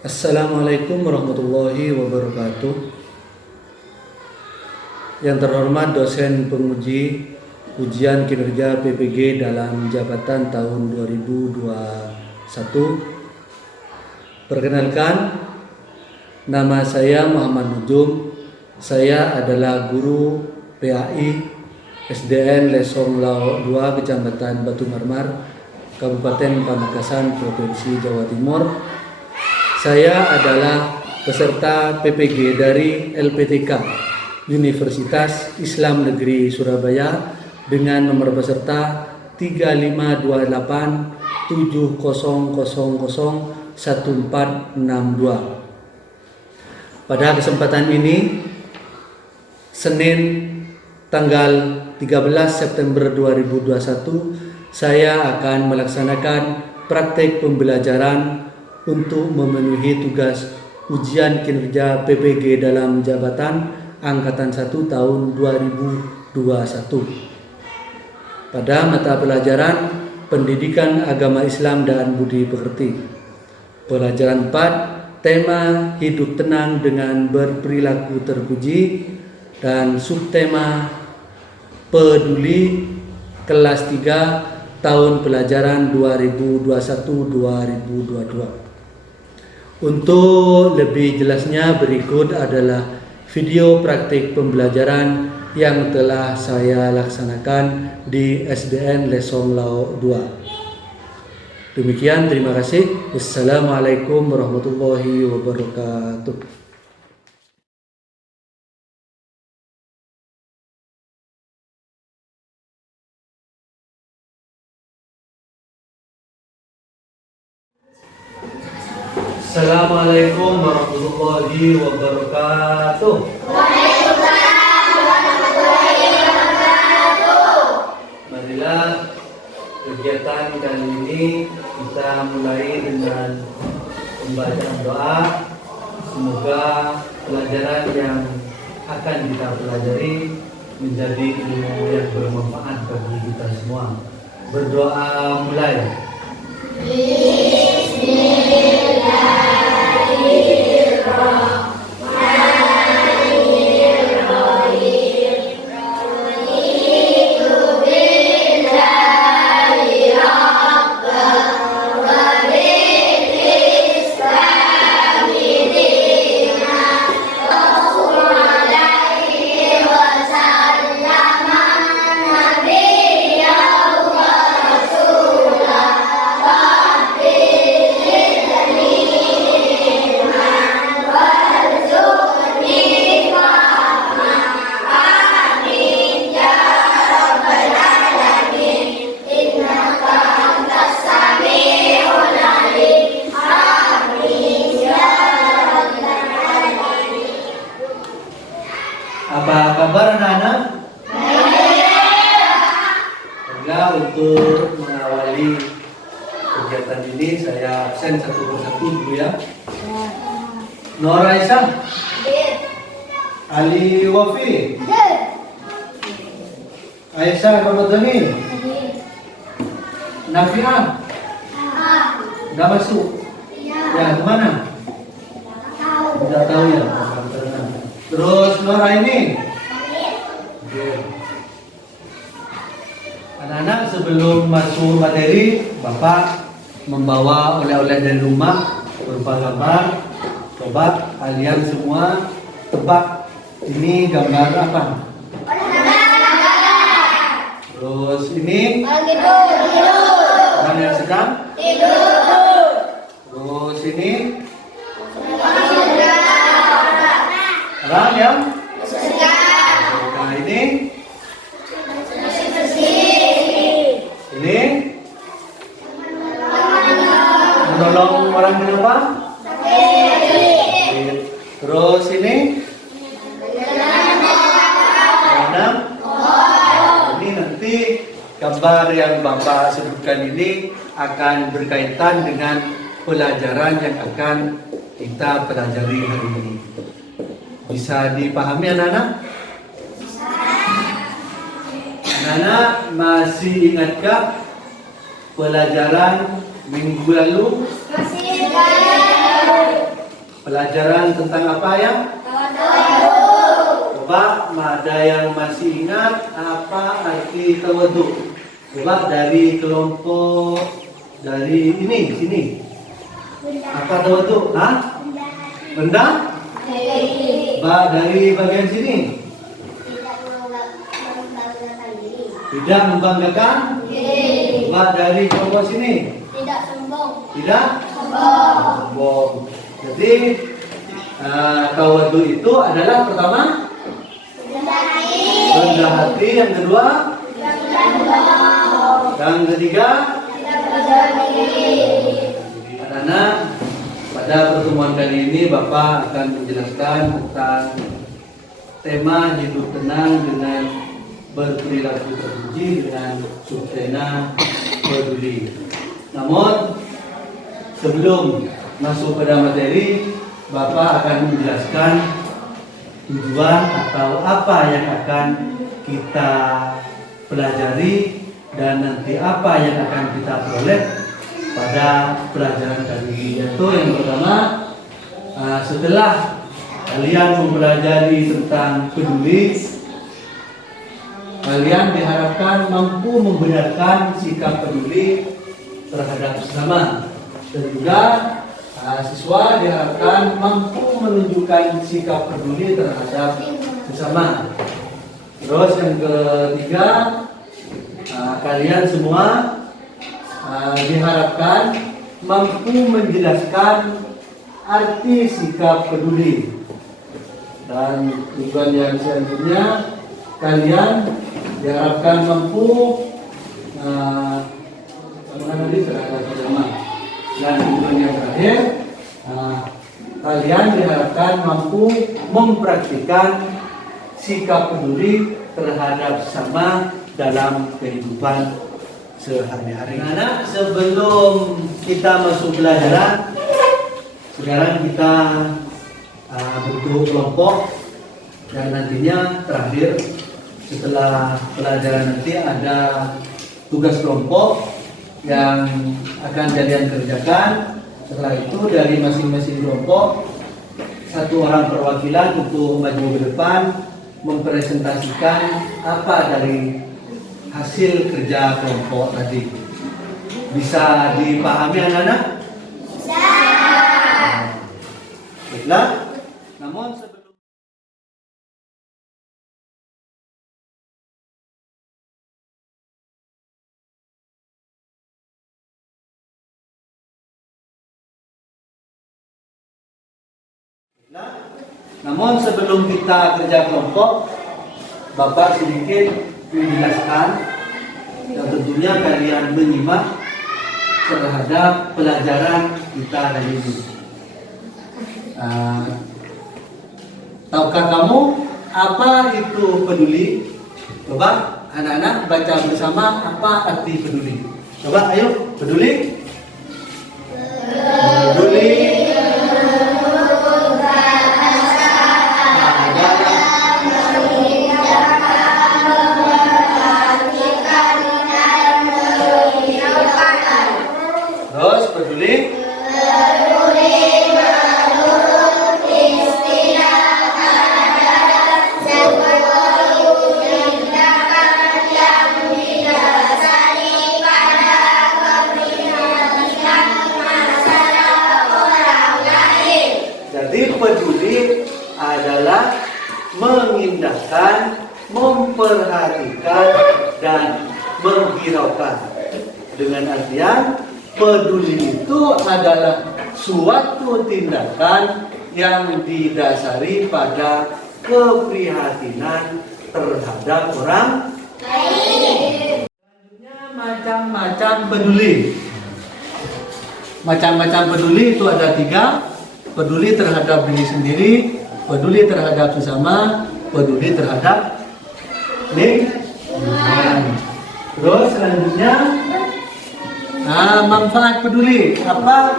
Assalamualaikum warahmatullahi wabarakatuh. Yang terhormat dosen penguji ujian kinerja PPG dalam jabatan tahun 2021. Perkenalkan, nama saya Muhammad Nujum. Saya adalah guru PAI SDN Lesong Lao 2 Kecamatan Batu Marmar, Kabupaten Pamekasan, Provinsi Jawa Timur. Saya adalah peserta PPG dari LPTK Universitas Islam Negeri Surabaya dengan nomor peserta 352870001462. Pada kesempatan ini, Senin tanggal 13 September 2021, saya akan melaksanakan praktek pembelajaran untuk memenuhi tugas ujian kinerja PPG dalam jabatan Angkatan 1 tahun 2021 pada mata pelajaran Pendidikan Agama Islam dan Budi Pekerti. Pelajaran 4, tema Hidup Tenang dengan Berperilaku Terpuji, dan subtema Peduli, kelas 3 tahun pelajaran 2021-2022. Untuk lebih jelasnya, berikut adalah video praktik pembelajaran yang telah saya laksanakan di SDN Lesong Lao 2. Demikian, terima kasih. Wassalamualaikum warahmatullahi wabarakatuh. Assalamualaikum warahmatullahi wabarakatuh. Waalaikumsalam warahmatullahi wabarakatuh. Marilah kegiatan kali ini kita mulai dengan pembacaan doa. Semoga pelajaran yang akan kita pelajari menjadi ilmu yang bermanfaat bagi kita semua. Berdoa mulai. Apa kabar anak-anak? Baiklah, untuk mengawali kegiatan ini saya absen satu persatu dulu ya. Nur Aisyah, Ali Wafi, Aisyah Ramadhani, Nafiah, udah masuk? Ya, kemana? Tidak tahu ya. Terus Nora ini, anak-anak, sebelum masuk materi, Bapak membawa oleh-oleh dari rumah berupa gambar. Coba kalian semua tebak ini gambar apa? Terus ini orang yang sedang tidur. Terus ini orang yang nah, ini menolong orang kenapa? Terus ini menanam. Ini nanti gambar yang Bapak sebutkan ini akan berkaitan dengan pelajaran yang akan kita pelajari hari ini. Bisa dipahami anak-anak? Anak-anak masih ingatkah pelajaran minggu lalu? Masih ingat. Pelajaran tentang apa ya? Coba ada yang masih ingat apa arti tawadhu? Coba dari kelompok dari sini. Apa tawadhu? Hah? Rendah? Dari bagian sini. Tidak membanggakan? Coba dari kelompok sini. Tidak sombong. Tidak? Sombong. Jadi tawadhu itu adalah pertama rendah hati, yang kedua, yang ketiga, karena pada pertemuan kali ini Bapak akan menjelaskan tentang tema hidup tenang dengan berperilaku terpuji dengan subtema peduli. Namun sebelum masuk pada materi, Bapak akan menjelaskan tujuan atau apa yang akan kita pelajari dan nanti apa yang akan kita peroleh pada pelajaran kali ini. Yaitu yang pertama, setelah kalian mempelajari tentang peduli, kalian diharapkan mampu membenarkan sikap peduli terhadap sesama, dan juga siswa diharapkan mampu menunjukkan sikap peduli terhadap sesama. Terus yang ketiga, kalian semua diharapkan mampu menjelaskan arti sikap peduli. Dan tujuan yang selanjutnya, kalian diharapkan mampu mengenali terhadap sesama. Dan tujuan yang terakhir, kalian diharapkan mampu mempraktikkan sikap peduli terhadap sesama dalam kehidupan sehari-hari. Anak, sebelum kita masuk pelajaran, sekarang kita bentuk kelompok, dan nantinya terakhir setelah pelajaran nanti ada tugas kelompok yang akan kalian kerjakan. Setelah itu dari masing-masing kelompok satu orang perwakilan untuk maju ke depan mempresentasikan apa dari hasil kerja kelompok tadi. Bisa dipahami anak-anak? Bisa. Baiklah. Namun sebelum sebelum kita kerja kelompok, Bapak sedikit menjelaskan, dan tentunya kalian menyimak terhadap pelajaran kita hari ini. Tahukah kamu apa itu peduli? Coba anak-anak baca bersama apa arti peduli. Coba ayo, peduli. Peduli. Terus peduli. Jadi peduli adalah mengindahkan, memperhatikan, dan menghiraukan. Dengan artian peduli itu adalah suatu tindakan yang didasari pada keprihatinan terhadap orang lain. Selanjutnya macam-macam peduli. Macam-macam peduli itu ada 3. Peduli terhadap diri sendiri, peduli terhadap sesama, peduli terhadap lingkungan. Terus selanjutnya, manfaat peduli. Apa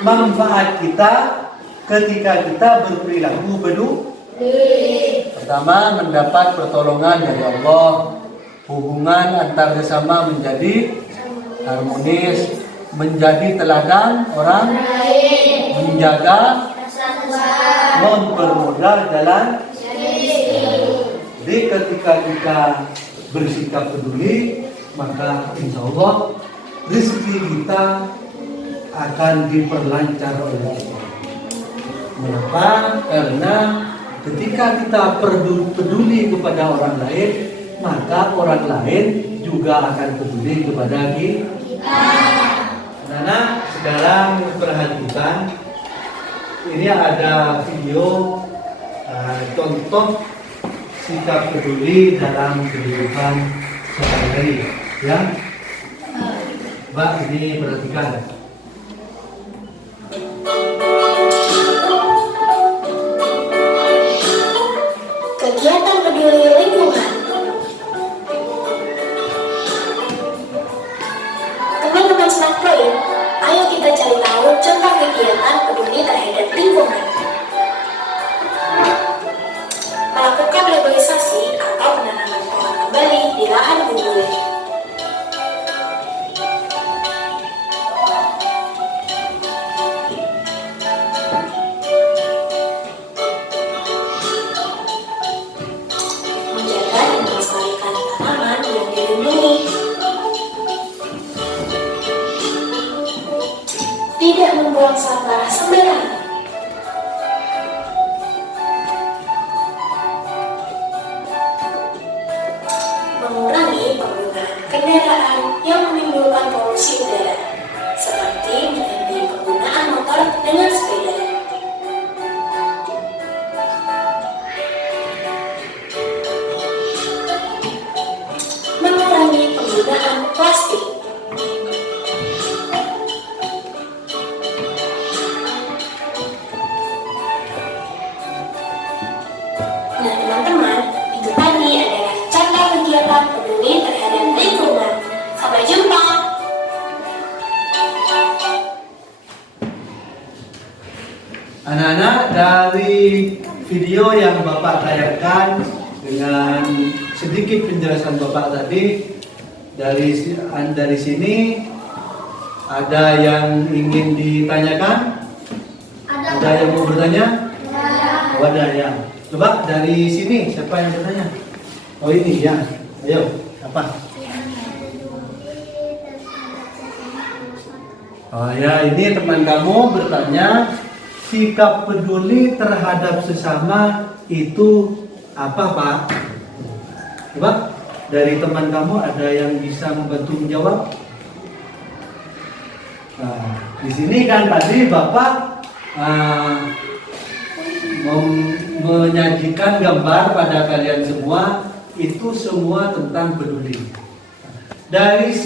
manfaat kita ketika kita berperilaku peduli? Pertama, mendapat pertolongan dari Allah. Hubungan antar sesama menjadi harmonis, menjadi teladan orang lain, menjaga mempermudah jalan. Jadi ketika kita bersikap peduli, maka insya Allah rezeki kita akan diperlancar oleh Allah. Mengapa? Karena ketika kita peduli kepada orang lain, maka orang lain juga akan peduli kepada kita. Nah, sekarang perhatikan, ini ada video contoh sikap peduli dalam kehidupan sehari-hari, ya. Mbak, ini perhatikan. Kegiatan peduli lingkungan. Teman-teman Smart Point, ayo kita cari tahu contoh kegiatan peduli terhadap lingkungan. Melakukan reboisasi atau penanaman pohon kembali di lahan gundul. Menjaga dan melestarikan tanaman yang dilindungi. Tidak membuang sampah sembarangan. Mengurangi penggunaan kendaraan yang menimbulkan polusi udara, seperti mengganti penggunaan motor dengan sepeda. Mengurangi penggunaan plastik. Nah teman-teman, itu tadi adalah contoh kegiatan peduli terhadap lingkungan. Sampai jumpa. Anak-anak, dari video yang Bapak tayangkan dengan sedikit penjelasan Bapak tadi, dari sini ada yang ingin ditanyakan? Ada yang mau bertanya? Oh, ada ya. Coba dari sini, siapa yang bertanya? Oh ini ya, ayo, apa? Oh ya, ini teman kamu bertanya, sikap peduli terhadap sesama itu apa, Pak? Coba dari teman kamu ada yang bisa membantu menjawab? Nah, di sini kan tadi Bapak menyajikan gambar pada kalian semua, itu semua tentang peduli. Dari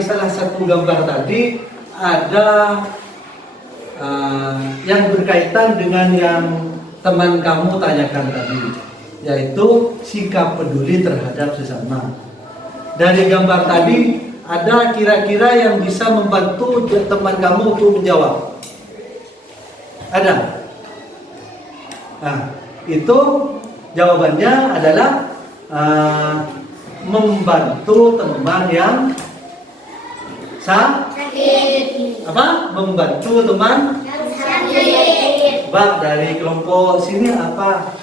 salah satu gambar tadi ada yang berkaitan dengan yang teman kamu tanyakan tadi, yaitu sikap peduli terhadap sesama. Dari gambar tadi ada kira-kira yang bisa membantu teman kamu untuk menjawab? Ada? Nah, itu jawabannya adalah membantu teman yang sakit. Apa? Membantu teman sakit. Mbak, dari kelompok sini apa?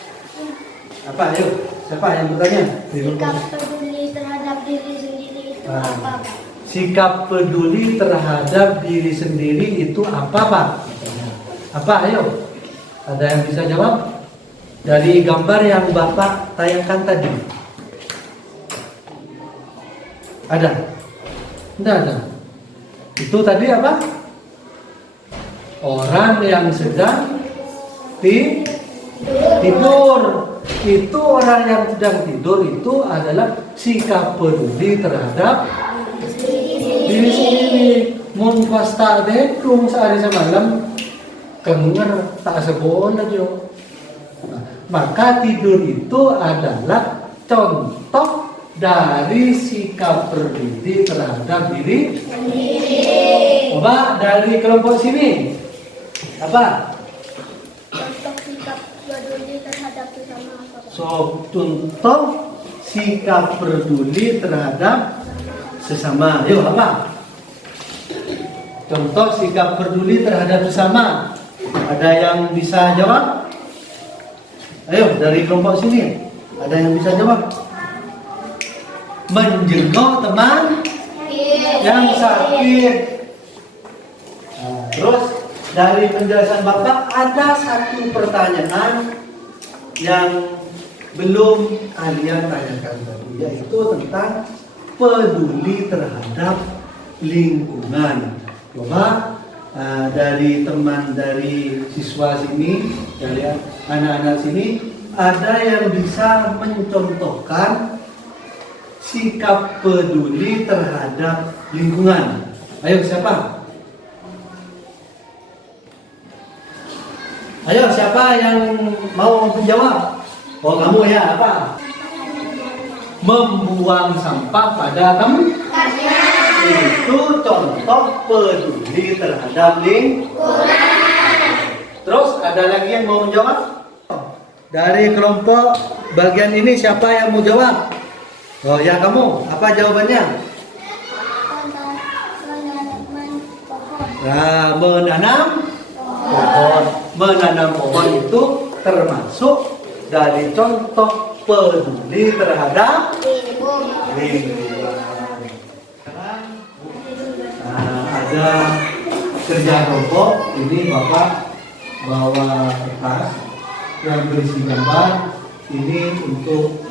Apa? Ayo, siapa yang bertanya? Sikap peduli terhadap diri sendiri itu apa, Pak? Sikap peduli terhadap diri sendiri itu apa, Pak? Apa? Ayo. Ada yang bisa jawab? Dari gambar yang Bapak tayangkan tadi. Ada? Tidak ada. Itu tadi apa? Orang yang sedang tidur. Itu orang yang sedang tidur itu adalah sikap peduli terhadap diri sendiri. Mun pas tak dedung sehari semalam kenger tak sebon aja. Maka tidur itu adalah contoh dari sikap peduli terhadap diri sendiri. Coba dari kelompok sini. Apa? Contoh sikap peduli terhadap sesama apa, Pak? So, contoh sikap peduli terhadap sesama. Yuk, apa? Contoh sikap peduli terhadap sesama. Ada yang bisa jawab? Ayo, dari kelompok sini. Ada yang bisa jawab? Menjenguk teman yang sakit. Nah, terus dari penjelasan Bapak ada satu pertanyaan yang belum kalian tanyakan tadi, yaitu tentang peduli terhadap lingkungan. Coba dari teman dari siswa sini, dari anak-anak sini, ada yang bisa mencontohkan sikap peduli terhadap lingkungan. Ayo, siapa? Ayo, siapa yang mau menjawab? Oh, kamu ya, apa? Membuang sampah pada tempat. Itu contoh peduli terhadap lingkungan. Terus ada lagi yang mau menjawab? Dari kelompok bagian ini siapa yang mau jawab? Oh ya, kamu. Apa jawabannya? Menanam pohon. Nah, menanam pohon. Menanam pohon itu termasuk dari contoh peduli terhadap lingkungan. Nah, ada kerja kelompok. Ini Bapak bawa kertas yang berisi gambar. Ini untuk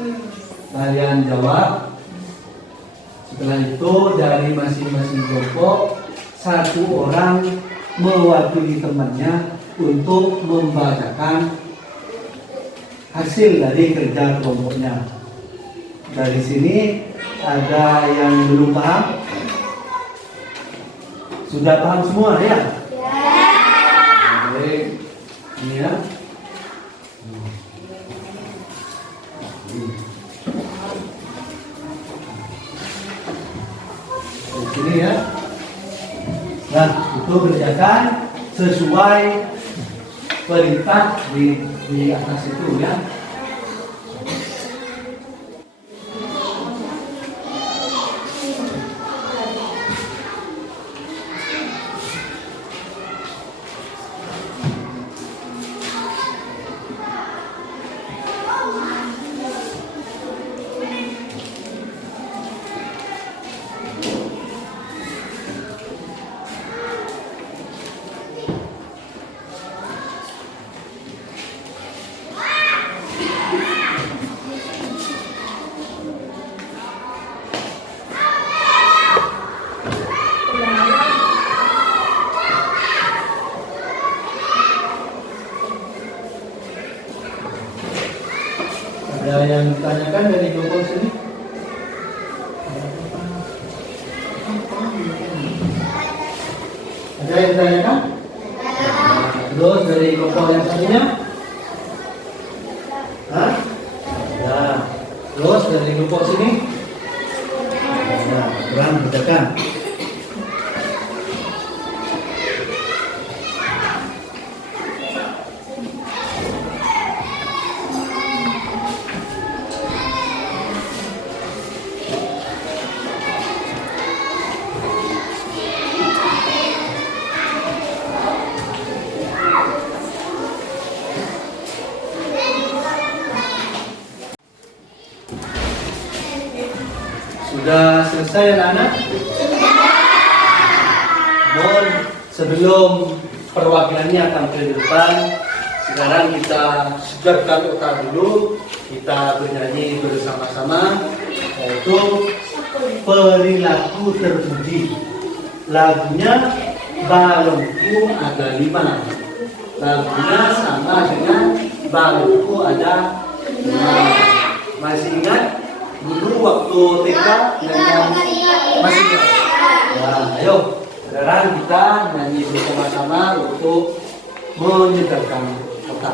kalian jawab. Setelah itu dari masing-masing kelompok satu orang mewakili temannya untuk membacakan hasil dari kerja kelompoknya. Dari sini ada yang belum paham? Sudah paham semua ya? Baik. Ini ya. Di sini ya. Nah, itu kerjakan sesuai perintah di atas itu ya. Ada yang ditanyakan dari kelompok sini? Ada yang ditanyakan? Terus dari kelompok yang satunya? Hah? Ada. Terus dari kelompok sini? Ada. Kurang kerjakan. Sudah selesai anak-anak? Mohon sebelum perwakilannya akan ke depan, sekarang kita segarkan otak dulu, kita bernyanyi bersama-sama, yaitu Perilaku Terpuji. Lagunya Balonku Ada 5. Lagunya sama dengan Balonku Ada 5. Masih ingat? Dulu waktu TK dengan masih ingat? Nah, ayo sekarang kita nyanyi bersama-sama untuk menyegarkan otak.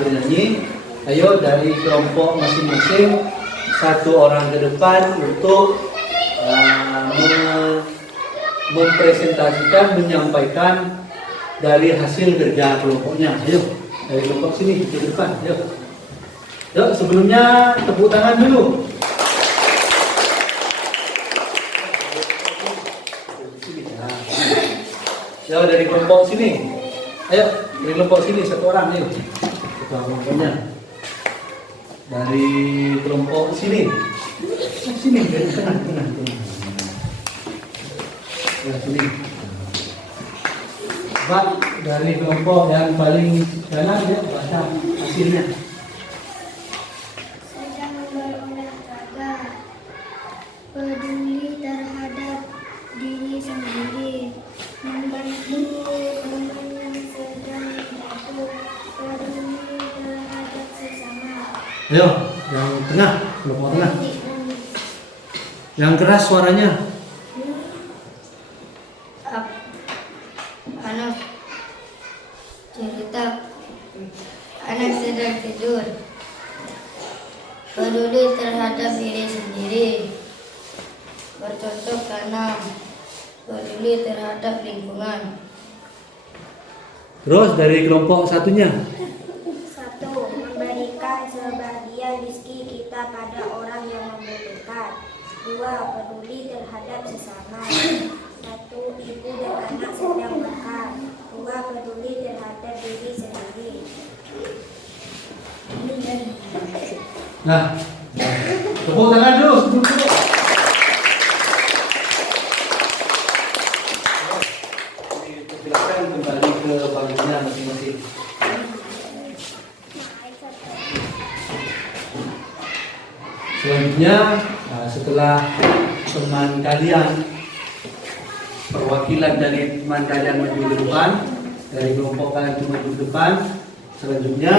bernyanyi. Ayo dari kelompok masing-masing satu orang ke depan untuk mempresentasikan, menyampaikan dari hasil kerja kelompoknya. Ayo dari kelompok sini ke depan. Ayo. Yuk, sebelumnya tepuk tangan dulu. Ayo dari kelompok sini. Ayo dari kelompok sini satu orang. Ayo. Ketua kelompoknya. Dari kelompok sini. Sini dari tengah. Sini. Pak, dari kelompok yang paling kanan ya baca hasilnya. Sedang berolahraga, peduli terhadap diri sendiri, membantu teman yang sedang jatuh, peduli terhadap sesama. Ayo, yang tengah, kelompok tengah. Yang keras suaranya. Anak sedang tidur, peduli terhadap diri sendiri, bercocok tanam, peduli terhadap lingkungan. Terus dari kelompok satunya. 1. Memberikan sebagian rezeki kita pada orang yang membutuhkan. 2. Peduli terhadap sesama. 1. Ibu dan anak sedang makan. 2. Peduli terhadap diri sendiri. Nah, tepuk tangan dulu. Silakan kembali ke bagiannya masing-masing. Selanjutnya, setelah teman kalian, perwakilan dari teman kalian maju ke depan, dari kelompok kalian itu maju ke depan, selanjutnya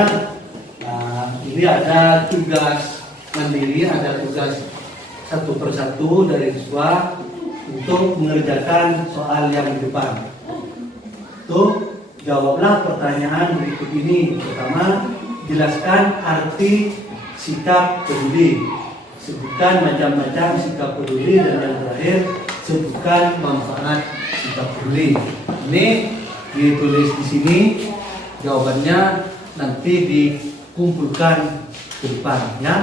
ini ada tugas mandiri, ada tugas satu persatu dari siswa untuk mengerjakan soal yang di depan. Tuh, jawablah pertanyaan berikut ini. Pertama, jelaskan arti sikap peduli. Sebutkan macam-macam sikap peduli, dan yang terakhir sebutkan manfaat sikap peduli. Ini ditulis di sini, jawabannya nanti dikumpulkan ke depan, ya.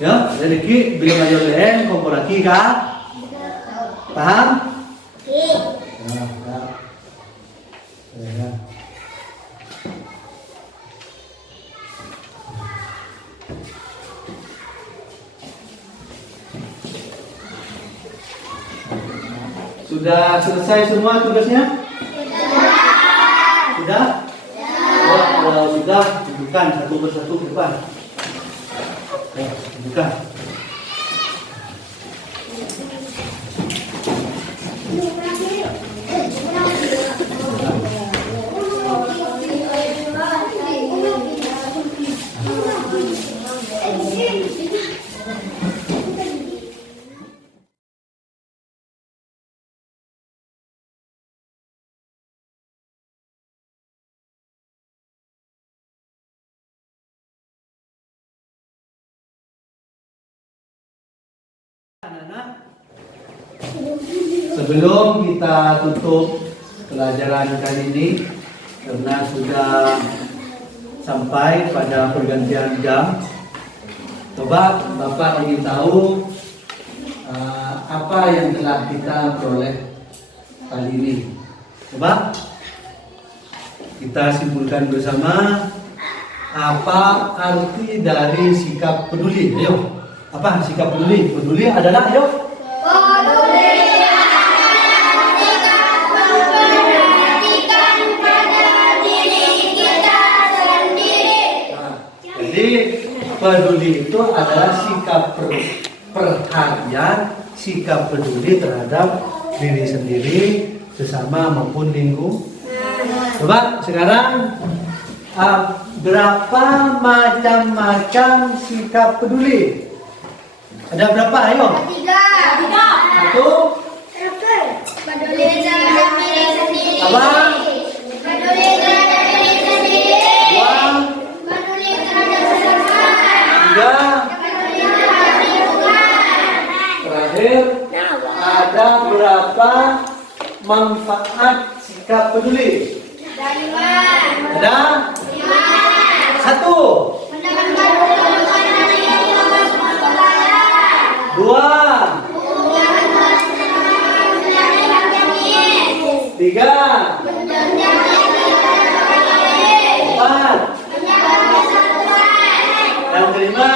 Ya, jadi ki bila mayor lain komporaki kah? Paham? Ya. Sudah selesai semua tugasnya? Sudah? Oh, kalau sudah, tunjukkan satu persatu ke depan. Tunjukkan. Anak-anak, sebelum kita tutup pelajaran kali ini, karena sudah sampai pada pergantian jam, coba Bapak ingin tahu apa yang telah kita peroleh kali ini. Coba kita simpulkan bersama, apa arti dari sikap peduli. Ayo. Apa sikap peduli? Peduli adalah, ayo. Peduli memperhatikan pada diri kita sendiri. Nah, jadi peduli itu adalah sikap perhatian, sikap peduli terhadap diri sendiri, sesama maupun lingkungan. Coba sekarang berapa macam-macam sikap peduli? Ada berapa? Ayo. 3. 1. Peduli terhadap diri sendiri. Apa? Peduli terhadap diri sendiri. ketiga, terakhir, ada berapa manfaat sikap peduli? Ada? 1. 2. 3. 4. Yang kelima.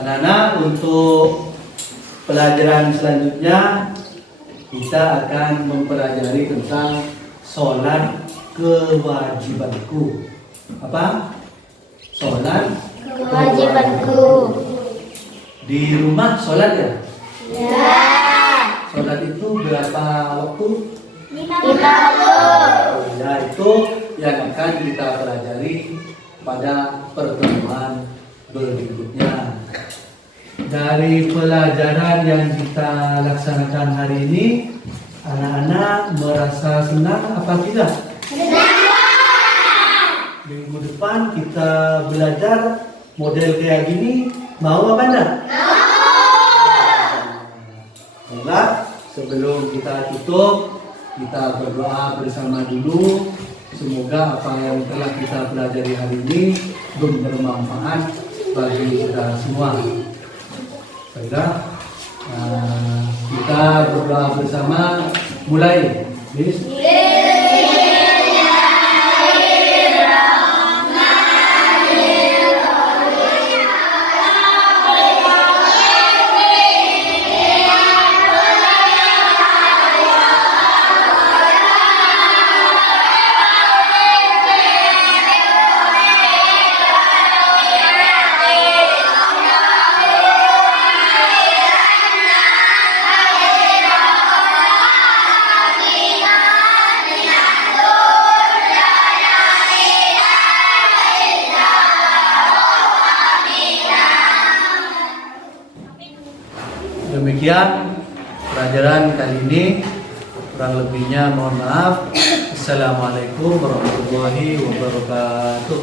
Anak-anak, untuk pelajaran selanjutnya kita akan mempelajari tentang sholat kewajibanku. Apa? Sholat Kewajibanku. Di rumah sholat ya? Ya. Sholat itu berapa waktu? 50. Ya, itu yang akan kita pelajari pada pertemuan berikutnya. Dari pelajaran yang kita laksanakan hari ini, anak-anak merasa senang apa tidak? Minggu depan kita belajar model kayak gini, mau apa enggak? Baiklah, sebelum kita tutup, kita berdoa bersama dulu. Semoga apa yang telah kita pelajari hari ini bermanfaat bagi kita semua. Baiklah, kita berdoa bersama. Mulai. Demikian pelajaran kali ini, kurang lebihnya mohon maaf. Assalamualaikum warahmatullahi wabarakatuh.